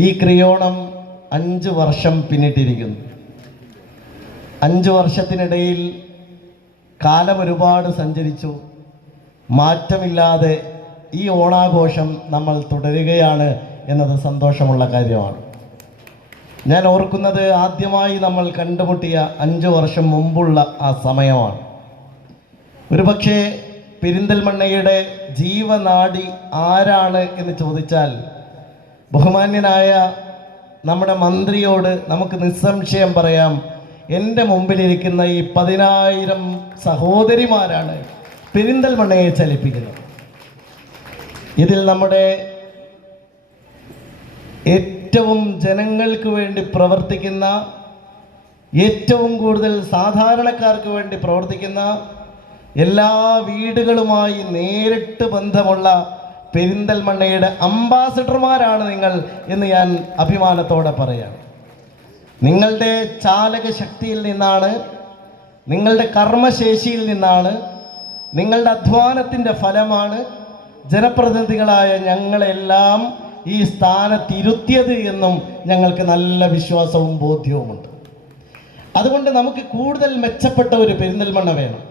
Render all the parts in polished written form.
ഈ ക്രിയോണം 5 വർഷം പിന്നിട്ടിരിക്കുന്നു. 5 വർഷത്തിനിടയിൽ കാലം ഒരുപാട് സഞ്ചരിച്ചു. മാറ്റമില്ലാതെ ഈ ഓണാഘോഷം നമ്മൾ തുടരുകയാണ് എന്നത് സന്തോഷമുള്ള കാര്യമാണ്. ഞാൻ ഓർക്കുന്നത് ആദ്യമായി നമ്മൾ കണ്ടുമുട്ടിയ 5 വർഷം മുമ്പുള്ള ആ സമയമാണ്. ഒരുപക്ഷെ പെരിന്തൽമണ്ണയുടെ ജീവനാഡി ആരാണ് എന്ന് ചോദിച്ചാൽ ബഹുമാന്യനായ നമ്മുടെ മന്ത്രിയോട് നമുക്ക് നിസ്സംശയം പറയാം, എൻ്റെ മുമ്പിലിരിക്കുന്ന ഈ 10,000 സഹോദരിമാരാണ് പെരിന്തൽമണ്ണയെ ചലിപ്പിക്കുന്നത്. ഇതിൽ നമ്മുടെ ഏറ്റവും ജനങ്ങൾക്ക് വേണ്ടി പ്രവർത്തിക്കുന്ന, ഏറ്റവും കൂടുതൽ സാധാരണക്കാർക്ക് വേണ്ടി പ്രവർത്തിക്കുന്ന, എല്ലാ വീടുകളുമായി നേരിട്ട് ബന്ധമുള്ള പെരിന്തൽമണ്ണയുടെ അംബാസഡർമാരാണ് നിങ്ങൾ എന്ന് ഞാൻ അഭിമാനത്തോടെ പറയാം. നിങ്ങളുടെ ചാലക ശക്തിയിൽ നിന്നാണ്, നിങ്ങളുടെ കർമ്മശേഷിയിൽ നിന്നാണ്, നിങ്ങളുടെ അധ്വാനത്തിൻ്റെ ഫലമാണ് ജനപ്രതിനിധികളായ ഞങ്ങളെല്ലാം ഈ സ്ഥാനത്തിരുത്തിയത് എന്നും ഞങ്ങൾക്ക് നല്ല വിശ്വാസവും ബോധ്യവുമുണ്ട്. അതുകൊണ്ട് നമുക്ക് കൂടുതൽ മെച്ചപ്പെട്ട ഒരു പെരിന്തൽമണ്ണ വേണം,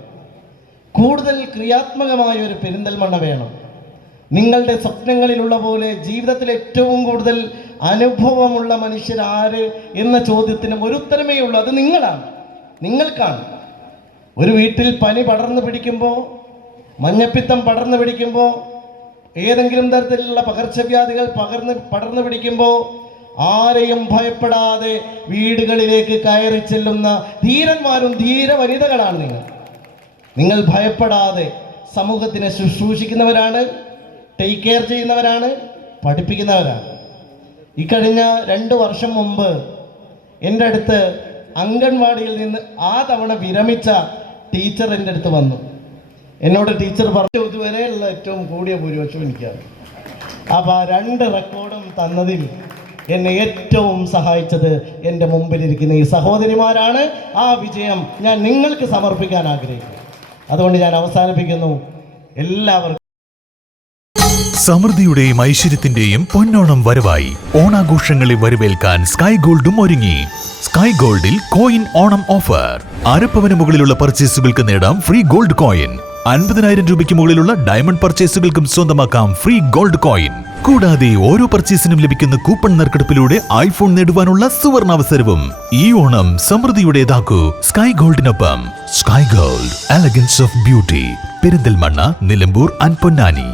കൂടുതൽ ക്രിയാത്മകമായ ഒരു പെരിന്തൽമണ്ണ വേണം. നിങ്ങളുടെ സ്വപ്നങ്ങളിലുള്ള പോലെ ജീവിതത്തിൽ ഏറ്റവും കൂടുതൽ അനുഭവമുള്ള മനുഷ്യരാര് എന്ന ചോദ്യത്തിന് ഒരു ഉത്തരമേ ഉള്ളൂ, അത് നിങ്ങളാണ്, നിങ്ങൾക്കാണ്. ഒരു വീട്ടിൽ പനി പടർന്നു പിടിക്കുമ്പോൾ, മഞ്ഞപ്പിത്തം പടർന്നു പിടിക്കുമ്പോൾ, ഏതെങ്കിലും തരത്തിലുള്ള പകർച്ചവ്യാധികൾ പടർന്നു പിടിക്കുമ്പോൾ ആരെയും ഭയപ്പെടാതെ വീടുകളിലേക്ക് കയറി ചെല്ലുന്ന ധീരന്മാരും ധീര വനിതകളാണ് നിങ്ങൾ. നിങ്ങൾ ഭയപ്പെടാതെ സമൂഹത്തിനെ ശുശ്രൂഷിക്കുന്നവരാണ്, ടേക്ക് കെയർ ചെയ്യുന്നവരാണ്, പഠിപ്പിക്കുന്നവരാണ്. ഇക്കഴിഞ്ഞ 2 വർഷം മുമ്പ് എൻ്റെ അടുത്ത് അംഗൻവാടിയിൽ നിന്ന് ആ തവണ വിരമിച്ച ടീച്ചർ എൻ്റെ അടുത്ത് വന്നു. എന്നോട് ടീച്ചർ പറഞ്ഞു, ഇതുവരെയുള്ള ഏറ്റവും കൂടിയ ഭൂരിപക്ഷം എനിക്കാണ്. അപ്പോൾ ആ 2 റെക്കോർഡും തന്നതിൽ എന്നെ ഏറ്റവും സഹായിച്ചത് എൻ്റെ മുമ്പിലിരിക്കുന്ന ഈ സഹോദരിമാരാണ്. ആ വിജയം ഞാൻ നിങ്ങൾക്ക് സമർപ്പിക്കാൻ ആഗ്രഹിക്കുന്നു. അതുകൊണ്ട് ഞാൻ അവസാനിപ്പിക്കുന്നു. എല്ലാവർക്കും സമൃദ്ധിയുടെയും ഐശ്വര്യത്തിന്റെയും പൊന്നോണം വരവായി. ഓണാഘോഷങ്ങളെ വരവേൽക്കാൻ സ്കൈ ഗോൾഡും ഒരുങ്ങി. സ്കൈ ഗോൾഡിൽ കോയിൻ ഓണം ഓഫർ. അരപ്പവന് മുകളിലുള്ള പർച്ചേസുകൾക്ക് നേടാം ഫ്രീ ഗോൾഡ് കോയിൻ. 50,000 രൂപയ്ക്ക് മുകളിലുള്ള ഡയമണ്ട് പർച്ചേസുകൾക്കും സ്വന്തമാക്കാം ഫ്രീ ഗോൾഡ് കോയിൻ. കൂടാതെ ഓരോ പർച്ചേസിനും ലഭിക്കുന്ന കൂപ്പൺ നറുക്കെടുപ്പിലൂടെ ഐഫോൺ നേടുവാനുള്ള സുവർണാവസരവും. ഈ ഓണം സമൃദ്ധിയുടേതാക്കൂ സ്കൈ ഗോൾഡിനൊപ്പം. Sky gold, elegance of beauty. Perinthalmanna, Nilambur and Ponnani.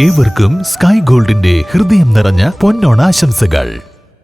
ഏവർക്കും സ്കൈ ഗോൾഡിന്റെ ഹൃദയം നിറഞ്ഞ പൊന്നോണാശംസകൾ.